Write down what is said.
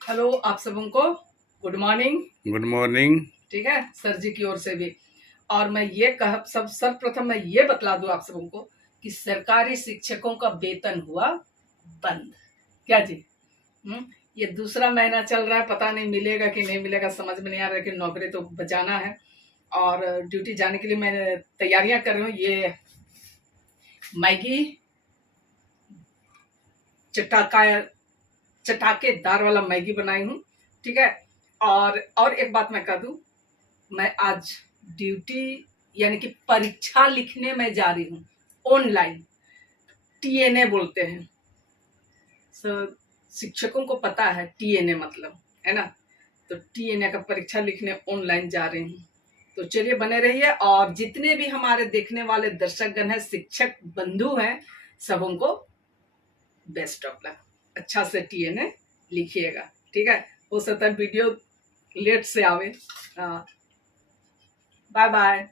Hello आप सबों को गुड मॉर्निंग। Good morning. ठीक है, सर जी की ओर से भी। और मैं ये कह सब सर्वप्रथम मैं ये बतला दूं आप सबों को कि सरकारी शिक्षकों का वेतन हुआ बंद। क्या जी? ये दूसरा महीना चल रहा है, पता नहीं मिलेगा कि नहीं मिलेगा, समझ में नहीं आ रहा है कि नौकरी तो बचाना है और ड्यूटी जाने के लिए मैं तैयारियां कर रही हूँ। ये मैगी चटाका चटाकेदार वाला मैगी बनाई हूँ। ठीक है। और एक बात मैं कह दूं, मैं आज ड्यूटी यानी कि परीक्षा लिखने में जा रही हूँ ऑनलाइन। टीएनए बोलते हैं। शिक्षकों को पता है टीएनए मतलब, है ना? तो टीएनए का परीक्षा लिखने ऑनलाइन जा रही हूँ। तो चलिए बने रहिए, और जितने भी हमारे देखने वाले दर्शकगण हैं, शिक्षक बंधु हैं, सबों को बेस्ट ऑफ लक। अच्छा से टीएनए लिखिएगा। ठीक है। हो सकता है वीडियो लेट से आवे। Bye bye.